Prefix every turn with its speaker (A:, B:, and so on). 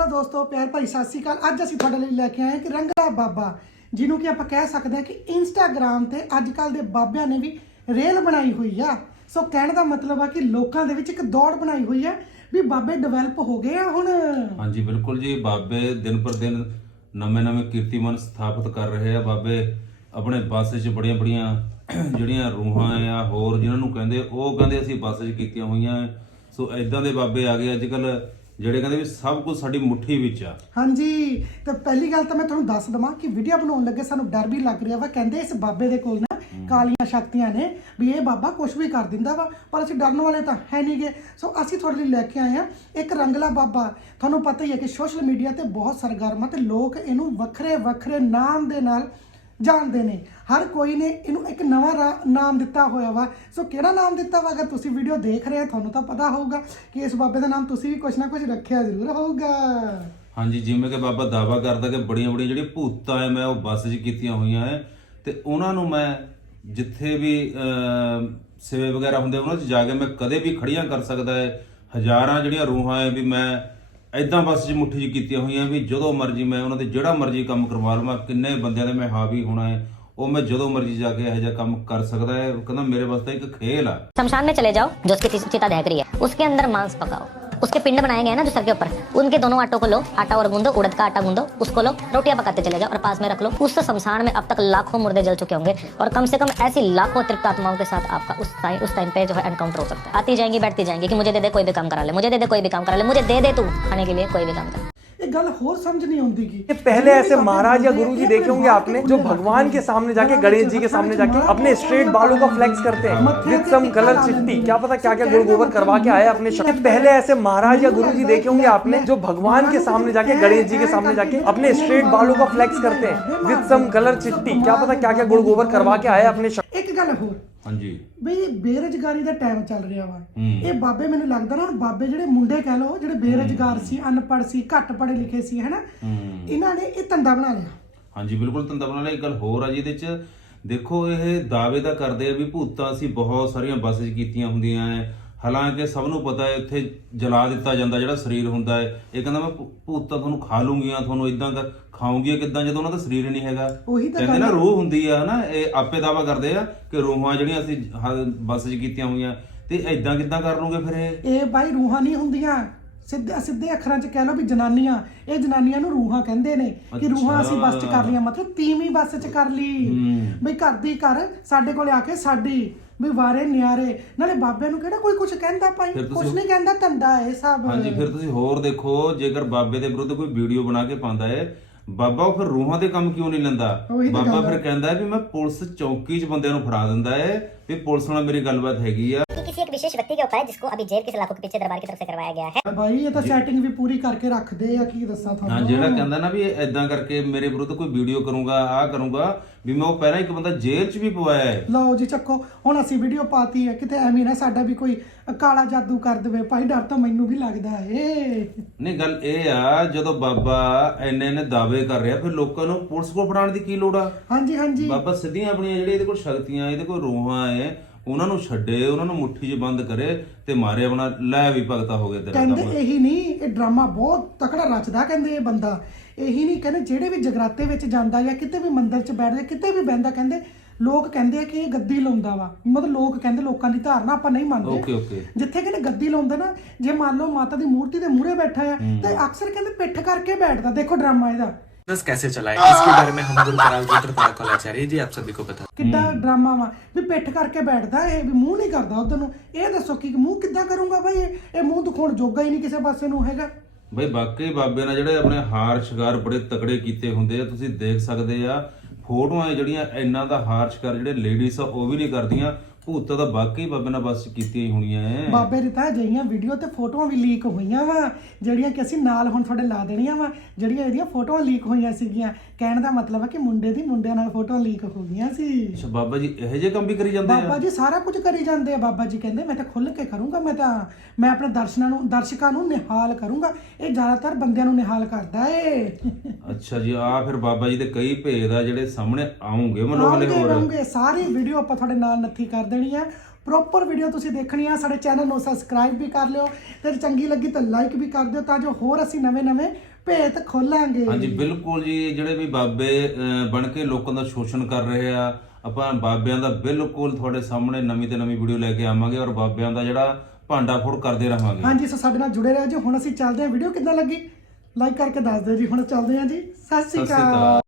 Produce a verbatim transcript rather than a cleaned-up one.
A: ਦੋਸਤੋ ਪਿਆਰ ਭਾਈ ਸਤਿ ਸ਼੍ਰੀ ਅਕਾਲ। ਅੱਜ ਅਸੀਂ ਤੁਹਾਡੇ ਲਈ ਲੈ ਕੇ ਆਏ ਕਿ ਰੰਗਲਾ ਬਾਬਾ, ਜਿਹਨੂੰ ਕਿ ਆਪਾਂ ਕਹਿ ਸਕਦੇ ਹਾਂ ਕਿ ਇੰਸਟਾਗ੍ਰਾਮ ਤੇ ਅੱਜ ਕੱਲ ਦੇ ਬਾਬਿਆਂ ਨੇ ਵੀ ਰੇਲ ਬਣਾਈ ਹੋਈ ਆ। ਸੋ ਕਹਿਣ ਦਾ ਮਤਲਬ ਆ ਕਿ ਲੋਕਾਂ ਦੇ ਵਿੱਚ ਇੱਕ ਦੌੜ ਬਣਾਈ ਹੋਈ ਆ ਵੀ ਬਾਬੇ ਡਿਵੈਲਪ ਹੋ ਗਏ ਆ ਹੁਣ।
B: ਹਾਂਜੀ ਬਿਲकुल जी, बाबे दिन पर दिन नवे नवे कीर्तिमान स्थापित कर रहे ਆ। ਬਾਬੇ ਆਪਣੇ ਬੱਸ 'ਚ ਬੜੀਆਂ ਬੜੀਆਂ ਜਿਹੜੀਆਂ ਰੂਹਾਂ ਆ ਹੋਰ ਜਿਨ੍ਹਾਂ ਨੂੰ ਕਹਿੰਦੇ ਉਹ ਕਹਿੰਦੇ ਅਸੀਂ ਬੱਸ 'ਚ ਕੀਤੀਆਂ ਹੋਈਆਂ। ਸੋ ਐਦਾਂ ਦੇ ਬਾਬੇ ਆ ਗਏ ਅੱਜ ਕੱਲ ਜਿਹੜੇ ਕਹਿੰਦੇ ਵੀ ਸਭ ਕੁਝ ਸਾਡੀ ਮੁੱਠੀ ਵਿੱਚ ਆ।
A: ਹਾਂਜੀ, ਤੇ ਪਹਿਲੀ ਗੱਲ ਤਾਂ ਮੈਂ ਤੁਹਾਨੂੰ ਦੱਸ ਦਵਾਂ ਕਿ ਵੀਡੀਓ ਬਣਾਉਣ ਲੱਗੇ ਸਾਨੂੰ ਡਰ ਵੀ ਲੱਗ ਰਿਹਾ ਵਾ। ਕਹਿੰਦੇ ਇਸ ਬਾਬੇ ਦੇ ਕੋਲ ਨਾ ਕਾਲੀਆਂ ਸ਼ਕਤੀਆਂ ਨੇ ਵੀ ਇਹ ਬਾਬਾ ਕੁਝ ਵੀ ਕਰ ਦਿੰਦਾ ਵਾ, ਪਰ ਅਸੀਂ ਡਰਨ ਵਾਲੇ ਤਾਂ ਹੈ ਨਹੀਂਗੇ। ਸੋ ਅਸੀਂ ਤੁਹਾਡੇ ਲਈ ਲੈ ਕੇ ਆਏ ਆ ਇੱਕ ਰੰਗਲਾ ਬਾਬਾ। ਤੁਹਾਨੂੰ ਪਤਾ ਹੀ ਹੈ ਕਿ ਸੋਸ਼ਲ ਮੀਡੀਆ ਤੇ ਬਹੁਤ ਸਰਗਰਮ ਆ ਤੇ ਲੋਕ ਇਹਨੂੰ ਵੱਖਰੇ ਵੱਖਰੇ ਨਾਮ ਦੇ ਨਾਲ ਜਾਣਦੇ ਨੇ। ਹਰ ਕੋਈ ਨੇ ਇਹਨੂੰ ਇੱਕ ਨਵਾਂ ਨਾਮ ਦਿੱਤਾ ਹੋਇਆ ਵਾ। ਸੋ ਕਿਹੜਾ ਨਾਮ ਦਿੱਤਾ ਵਾ? ਅਗਰ ਤੁਸੀਂ ਵੀਡੀਓ ਦੇਖ ਰਹੇ ਹੋ ਤੁਹਾਨੂੰ ਤਾਂ ਪਤਾ ਹੋਊਗਾ ਕਿ ਇਸ ਬਾਬੇ ਦਾ ਨਾਮ ਤੁਸੀਂ ਵੀ ਕੁਛ ਨਾ ਕੁਛ ਰੱਖਿਆ ਜ਼ਰੂਰ ਹੋਊਗਾ।
B: ਹਾਂਜੀ, ਜਿਵੇਂ ਕਿ ਬਾਬਾ ਦਾਵਾ ਕਰਦਾ ਕਿ ਬੜੀਆਂ ਬੜੀਆਂ ਜਿਹੜੀਆਂ ਭੂਤਾਂ ਐ ਮੈਂ ਉਹ ਬੱਸ 'ਚ ਕੀਤੀਆਂ ਹੋਈਆਂ ਐ ਤੇ ਉਹਨਾਂ ਨੂੰ ਮੈਂ ਜਿੱਥੇ ਵੀ ਸੇਵੇ ਵਗੈਰਾ ਹੁੰਦੇ ਉਹਨਾਂ 'ਚ ਜਾ ਕੇ ਮੈਂ ਕਦੇ ਵੀ ਖੜੀਆਂ ਕਰ ਸਕਦਾ ਹੈ। ਹਜ਼ਾਰਾਂ ਜਿਹੜੀਆਂ ਰੂਹਾਂ ਐ ਵੀ ਮੈਂ ਐਦਾਂ ਬੱਸ 'ਚ ਮੁੱਠੀ 'ਚ ਕੀਤੀਆਂ ਹੋਈਆਂ ਵੀ ਜਦੋਂ ਮਰਜ਼ੀ ਮੈਂ ਉਹਨਾਂ ਦੇ ਜਿਹੜਾ ਮਰਜ਼ੀ ਕੰਮ ਕਰਵਾ ਲਵਾਂ। ਕਿੰਨੇ ਬੰਦਿਆਂ ਦੇ ਮੈਂ ਹਾਵੀ ਹੋਣਾ ਹੈ ਉਹ मैं जो मर्जी जाके यह जा काम कर सकता है। कहना मेरे वास्ते एक खेल है।
C: शमशान में चले जाओ, जो उसकी चिता दहक रही है उसके अंदर मांस पकाओ, उसके पिंड बनाए गए हैं ना जो सर के ऊपर, उनके दोनों आटों को लो, आटा और गूंदो, उड़द का आटा गूंदो, उसको लो, रोटियां पकाते चले जाओ और पास में रख लो। उस शमशान में अब तक लाखों मुर्दे जल चुके होंगे और कम से कम ऐसी लाखों तृप्त आत्माओं के साथ आपका उस टाइम उस टाइम पे जो है एनकाउंटर हो सकता है। आती जाएंगी बैठती जाएंगी कि मुझे दे दे कोई भी काम करा ले, मुझे दे दे कोई भी काम करा ले, मुझे दे दे तू खाने के लिए कोई भी काम कर।
A: एक गल होर समझ नहीं आती कि
D: पहले ऐसे महाराज या गुरु जी देखे होंगे आपने जो भगवान के सामने जाके गणेश जी के सामने जाके अपने स्ट्रेट बालों का फ्लेक्स करते हैं विद सम कलर चिट्टी, क्या पता क्या क्या गुड़ गोबर करवा के आए अपने शक्ति। पहले ऐसे महाराज या गुरु जी देखे होंगे आपने जो भगवान के सामने जाके गणेश जी के सामने जाके अपने स्ट्रेट बालों का फ्लेक्स करते हैं विद सम कलर चिट्टी, क्या पता क्या क्या गुड़ गोबर करवा के आए अपने शक्ति।
A: एक गल होर
B: ਹਾਂਜੀ
A: ਬਈ ਬੇਰੁਜ਼ਗਾਰੀ ਦਾ ਟਾਈਮ ਚੱਲ ਰਿਹਾ ਵਾ। ਇਹ ਬਾਬੇ ਮੈਨੂੰ ਲੱਗਦਾ ਨਾ ਬਾਬੇ ਜਿਹੜੇ ਮੁੰਡੇ ਕਹਿ ਲਓ ਜਿਹੜੇ ਬੇਰੁਜ਼ਗਾਰ ਸੀ, ਅਨਪੜ੍ਹ ਸੀ, ਘੱਟ ਪੜ੍ਹੇ ਲਿਖੇ ਸੀ, ਹੈਨਾ, ਇਹਨਾਂ ਨੇ ਇਹ ਧੰਦਾ ਬਣਾ ਲਿਆ।
B: ਹਾਂਜੀ ਬਿਲਕੁਲ ਧੰਦਾ ਬਣਾ ਲਿਆ। ਇੱਕ ਗੱਲ ਹੋਰ ਆ ਜਿਹਦੇ 'ਚ ਦੇਖੋ ਇਹ ਦਾਅਵੇ ਦਾ ਕਰਦੇ ਆ ਵੀ ਭੂਤਾਂ ਅਸੀਂ ਬਹੁਤ ਸਾਰੀਆਂ ਬੱਸ 'ਚ ਕੀਤੀਆਂ ਹੁੰਦੀਆਂ ਐ। ਹਾਲਾਂਕਿ ਸਭ ਨੂੰ ਪਤਾ ਹੈ ਇੱਥੇ ਜਲਾ ਦਿੱਤਾ ਜਾਂਦਾ ਜਿਹੜਾ ਸਰੀਰ ਹੁੰਦਾ ਹੈ। ਇਹ ਕਹਿੰਦਾ ਮੈਂ ਭੂਤਾਂ ਤੁਹਾਨੂੰ ਖਾ ਲੂੰਗੀਆਂ, ਤੁਹਾਨੂੰ ਇਦਾਂ ਕਰ ਖਾਉਂਗੀਆਂ ਕਿੱਦਾਂ ਜਦੋਂ ਉਹਨਾਂ ਦਾ ਸਰੀਰ ਹੀ ਨਹੀਂ ਹੈਗਾ। ਕਹਿੰਦੇ ਨਾ ਰੂਹ ਹੁੰਦੀ ਆ ਨਾ, ਇਹ ਆਪੇ ਦਾਵਾ ਕਰਦੇ ਆ ਕਿ ਰੂਹਾਂ ਜਿਹੜੀਆਂ ਅਸੀਂ ਬੱਸ 'ਚ ਕੀਤੀਆਂ ਹੋਈਆਂ ਤੇ ਇਦਾਂ ਕਿੱਦਾਂ ਕਰ ਲੂੰਗੇ ਫਿਰ ਇਹ
A: ਇਹ ਬਾਈ ਰੂਹਾਂ ਨਹੀਂ ਹੁੰਦੀਆਂ। ਸਿੱਧੇ ਸਿੱਧੇ ਅੱਖਰਾਂ 'ਚ ਕਹਿ ਲਓ ਵੀ ਜਨਾਨੀਆਂ, ਇਹ ਜਨਾਨੀਆਂ ਨੂੰ ਰੂਹਾਂ ਕਹਿੰਦੇ ਨੇ ਕਿ ਰੂਹਾਂ ਅਸੀਂ ਬੱਸ 'ਚ ਕਰ ਲਈਆਂ, ਮਤਲਬ ਤੀਵੀਂ ਬੱਸ 'ਚ ਕਰ ਲਈ ਬਈ ਘਰ ਦੀ ਘਰ ਸਾਡੇ ਕੋਲ ਆ ਕੇ ਸਾਡੀ ਵੀ ਵਾਰੇ ਨਿਆਰੇ। ਨਾਲੇ ਬਾਬਿਆਂ ਨੂੰ ਕਿਹੜਾ ਕੋਈ ਕੁਝ ਕਹਿੰਦਾ ਭਾਈ, ਕੁਝ ਨਹੀਂ ਕਹਿੰਦਾ, ਧੰਦਾ ਇਹ ਸਭ।
B: ਹਾਂਜੀ ਫਿਰ ਤੁਸੀਂ ਹੋਰ ਦੇਖੋ, ਜੇਕਰ ਬਾਬੇ ਦੇ ਵਿਰੁੱਧ ਕੋਈ ਵੀਡੀਓ ਬਣਾ ਕੇ ਪਾਉਂਦਾ ਹੈ ਬਾਬਾ ਉਹ ਫਿਰ ਰੂਹਾਂ ਦੇ ਕੰਮ ਕਿਉਂ ਨਹੀਂ ਲੈਂਦਾ? ਬਾਬਾ ਫਿਰ ਕਹਿੰਦਾ ਵੀ ਮੈਂ ਪੁਲਿਸ ਚੌਕੀ 'ਚ ਬੰਦਿਆਂ ਨੂੰ ਫੜਾ ਦਿੰਦਾ ਹੈ ਵੀ ਪੁਲਿਸ ਨਾਲ ਮੇਰੀ ਗੱਲਬਾਤ ਹੈਗੀ ਆ।
C: किसी एक विशेष व्यक्ति के ऊपर है जिसको अभी जेल के सलाखों के पीछे दरबार की तरफ से करवाया गया है।
A: भाई ये तो सेटिंग भी पूरी करके रखदे आ की दस्सा ਤੁਹਾਨੂੰ।
B: ਹਾਂ ਜਿਹੜਾ ਕਹਿੰਦਾ ਨਾ ਵੀ ਇਦਾਂ ਕਰਕੇ ਮੇਰੇ ਵਿਰੁੱਧ ਕੋਈ ਵੀਡੀਓ ਕਰੂੰਗਾ ਆ ਕਰੂੰਗਾ ਵੀ ਮੈਂ ਉਹ ਪਹਿਲਾਂ ਇੱਕ ਬੰਦਾ ਜੇਲ੍ਹ 'ਚ ਵੀ ਪਵਾਇਆ ਹੈ।
A: ਲਓ ਜੀ ਚੱਕੋ, ਹੁਣ ਅਸੀਂ ਵੀਡੀਓ ਪਾਤੀ ਹੈ, ਕਿਤੇ ਐਵੇਂ ਨਾ ਸਾਡਾ ਵੀ ਕੋਈ ਕਾਲਾ ਜਾਦੂ ਕਰ ਦੇਵੇ ਭਾਈ, ਡਰ ਤਾਂ ਮੈਨੂੰ ਵੀ ਲੱਗਦਾ ਏ।
B: ਨਹੀਂ ਗੱਲ ਇਹ ਆ ਜਦੋਂ ਬਾਬਾ ਐਨੇ ਨੇ ਦਾਅਵੇ ਕਰ ਰਿਹਾ ਫਿਰ ਲੋਕਾਂ ਨੂੰ ਪੁਲਿਸ ਕੋਲ ਫੜਾਉਣ ਦੀ ਕੀ ਲੋੜ ਆ?
A: ਹਾਂਜੀ ਹਾਂਜੀ,
B: ਬਾਬਾ ਸਿੱਧੀਆਂ ਆਪਣੀਆਂ ਜਿਹੜੇ ਇਹਦੇ ਕੋਲ ਸ਼ਕਤੀਆਂ ਇਹਦੇ ਕੋਲ ਰੂਹਾਂ ਐ ਉਹਨਾਂ ਨੂੰ ਛੱਡੇ, ਉਹਨਾਂ ਨੂੰ ਮੁੱਠੀ 'ਚ ਬੰਦ ਕਰੇ ਤੇ ਮਾਰੇ ਆਪਣਾ ਲੈ ਵੀ ਭਗਤਾ ਹੋ ਗਿਆ ਤੇਰਾ ਕੰਮ।
A: ਕਹਿੰਦੇ ਇਹੀ ਨਹੀਂ, ਇਹ ਡਰਾਮਾ ਬਹੁਤ ਤਕੜਾ ਰਚਦਾ ਕਹਿੰਦੇ ਇਹ ਬੰਦਾ। ਇਹੀ ਨਹੀਂ ਕਹਿੰਦੇ ਜਿਹੜੇ ਵੀ ਜਗਰਾਤੇ ਵਿੱਚ ਜਾਂਦਾ ਜਾਂ ਕਿਤੇ ਵੀ ਮੰਦਿਰ 'ਚ ਬੈਠਦਾ ਕਿਤੇ ਵੀ ਬਹਿੰਦਾ, ਕਹਿੰਦੇ ਲੋਕ ਕਹਿੰਦੇ ਆ ਕਿ ਇਹ ਗੱਦੀ ਲਾਉਂਦਾ ਵਾ। ਮਤਲਬ ਲੋਕ ਕਹਿੰਦੇ, ਲੋਕਾਂ ਦੀ ਧਾਰਨਾ ਆਪਾਂ ਨਹੀਂ ਮੰਨਦੇ।
B: ਓਕੇ ਓਕੇ,
A: ਜਿੱਥੇ ਕਹਿੰਦੇ ਗੱਦੀ ਲਾਉਂਦੇ ਨਾ, ਜੇ ਮੰਨ ਲਓ ਮਾਤਾ ਦੀ ਮੂਰਤੀ ਦੇ ਮੂਹਰੇ ਬੈਠਾ ਆ ਤੇ ਅਕਸਰ ਕਹਿੰਦੇ ਪਿੱਠ ਕਰਕੇ ਬੈਠਦਾ। ਦੇਖੋ ਡਰਾਮਾ ਇਹਦਾ
E: कैसे चलाए इसके बारे में हम गुरु कराल गोत्र पराकल आचार्य जी आप सभी को पता
A: ਕਿੱਦਾਂ ਡਰਾਮਾ ਵਾ ਵੀ ਪਿੱਠ ਕਰਕੇ ਬੈਠਦਾ ਇਹ, ਵੀ ਮੂੰਹ ਨਹੀਂ ਕਰਦਾ ਉਧਰ ਨੂੰ। ਇਹ ਦੱਸੋ ਕਿ ਮੂੰਹ ਕਿੱਦਾਂ ਕਰੂੰਗਾ ਬਾਈ? ਇਹ ਇਹ ਮੂੰਹ ਦਿਖਾਉਣ ਜੋਗਾ ਹੀ ਨਹੀਂ ਕਿਸੇ ਪਾਸੇ ਨੂੰ ਹੈਗਾ।
B: ਬਈ ਬਾਕੀ ਬਾਬੇ ਨਾਲ ਜਿਹੜੇ ਆਪਣੇ ਹਾਰ ਸ਼ਿੰਗਾਰ ਬੜੇ ਤਕੜੇ ਕੀਤੇ ਹੁੰਦੇ ਆ, ਤੁਸੀਂ ਦੇਖ ਸਕਦੇ ਆ ਫੋਟੋਆਂ ਜਿਹੜੀਆਂ ਇਹਨਾਂ ਦਾ ਹਾਰ ਸ਼ਿੰਗਾਰ ਜਿਹੜੇ ਲੇਡੀਜ਼ ਆ ਉਹ ਵੀ ਨਹੀਂ ਕਰਦੀਆਂ। ਭੂਤਾਂ ਤਾਂ ਬਾਕੀ ਬਾਬੇ ਨਾਲ ਬਸ ਕੀਤੀਆਂ ਹੀ ਹੋਣੀਆਂ ਐ।
A: ਬਾਬੇ ਦੀ ਤਾਂ ਅਜਿਹੀਆਂ ਵੀਡੀਓ ਤੇ ਫੋਟੋਆਂ ਵੀ ਲੀਕ ਹੋਈਆਂ ਵਾ ਜਿਹੜੀਆਂ ਕਿ ਅਸੀਂ ਨਾਲ ਹੁਣ ਤੁਹਾਡੇ ਲਾ ਦੇਣੀਆਂ ਵਾ। ਜਿਹੜੀਆਂ ਇਹਦੀਆਂ ਫੋਟੋਆਂ ਲੀਕ ਹੋਈਆਂ ਸੀਗੀਆਂ, ਕਹਿਣ ਦਾ ਮਤਲਬ ਹੈ ਕਿ ਮੁੰਡੇ ਦੀ ਮੁੰਡਿਆਂ ਨਾਲ ਫੋਟੋਆਂ ਲੀਕ ਹੋ ਗਈਆਂ ਸੀ।
B: ਅੱਛਾ ਬਾਬਾ ਜੀ ਇਹੋ ਜਿਹੇ ਕੰਮ ਵੀ ਕਰੀ ਜਾਂਦੇ ਆ?
A: ਬਾਬਾ ਜੀ ਸਾਰਾ ਕੁਝ ਕਰੀ ਜਾਂਦੇ ਆ। ਬਾਬਾ ਜੀ ਕਹਿੰਦੇ ਮੈਂ ਤਾਂ ਖੁੱਲ੍ਹ ਕੇ ਕਰੂੰਗਾ, ਮੈਂ ਤਾਂ ਮੈਂ ਆਪਣੇ ਦਰਸ਼ਨਾਂ ਨੂੰ ਦਰਸ਼ਕਾਂ ਨੂੰ ਨਿਹਾਲ ਕਰੂੰਗਾ। ਇਹ ਜ਼ਿਆਦਾਤਰ ਬੰਦਿਆਂ ਨੂੰ ਨਿਹਾਲ ਕਰਦਾ ਏ।
B: ਅੱਛਾ ਜੀ, ਆ ਫਿਰ ਬਾਬਾ ਜੀ ਦੇ ਕਈ ਭੇਦ ਆ ਜਿਹੜੇ ਸਾਹਮਣੇ ਆਉਂਗੇ ਮੈਨੂੰ ਹਲੇ ਹੋਰ।
A: ਆਉਂਗੇ ਸਾਰੀ ਵੀਡੀਓ ਆਪਾਂ ਤੁਹਾਡੇ ਨਾਲ ਨੱਥੀ ਕਰ ਦੇਣੀ ਆ। ਪ੍ਰੋਪਰ ਵੀਡੀਓ ਤੁਸੀਂ ਦੇਖਣੀ ਆ। ਸਾਡੇ ਚੈਨਲ ਨੂੰ ਸਬਸਕ੍ਰਾਈਬ ਵੀ ਕਰ ਲਿਓ ਤੇ ਚੰਗੀ ਲੱਗੀ ਤਾਂ ਲਾਈਕ ਵੀ ਕਰ ਦਿਓ ਤਾਂ ਜੋ ਹੋਰ ਅਸੀਂ ਨਵੇਂ ਨਵੇਂ ਭੇਤ ਖੋਲਾਂਗੇ।
B: ਹਾਂਜੀ ਬਿਲਕੁਲ ਜੀ, ਜਿਹੜੇ ਵੀ ਬਾਬੇ ਅਹ, ਬਣ ਕੇ ਲੋਕਾਂ ਦਾ ਸ਼ੋਸ਼ਣ ਕਰ ਰਹੇ ਆ, ਆਪਾਂ ਬਾਬਿਆਂ ਦਾ ਬਿਲਕੁਲ ਤੁਹਾਡੇ ਸਾਹਮਣੇ ਨਵੀਂ ਤੇ ਨਵੀਂ ਵੀਡੀਓ ਲੈ ਕੇ ਆਵਾਂਗੇ ਔਰ ਬਾਬਿਆਂ ਦਾ ਜਿਹੜਾ ਭਾਂਡਾ ਫੋੜ ਕਰਦੇ ਰਹਾਂਗੇ।
A: ਹਾਂਜੀ ਸੋ ਸਾਡੇ ਨਾਲ ਜੁੜੇ ਰਹੋ ਜੀ। ਹੁਣ ਅਸੀਂ ਚੱਲਦੇ ਹਾਂ, ਵੀਡੀਓ ਕਿੱਦਾਂ ਲੱਗੀ ਲਾਈਕ ਕਰਕੇ ਦੱਸ ਦਿਓ ਜੀ। ਹੁਣ ਚੱਲਦੇ ਹਾਂ ਜੀ, ਸਤਿ ਸ਼੍ਰੀ ਅਕਾਲ।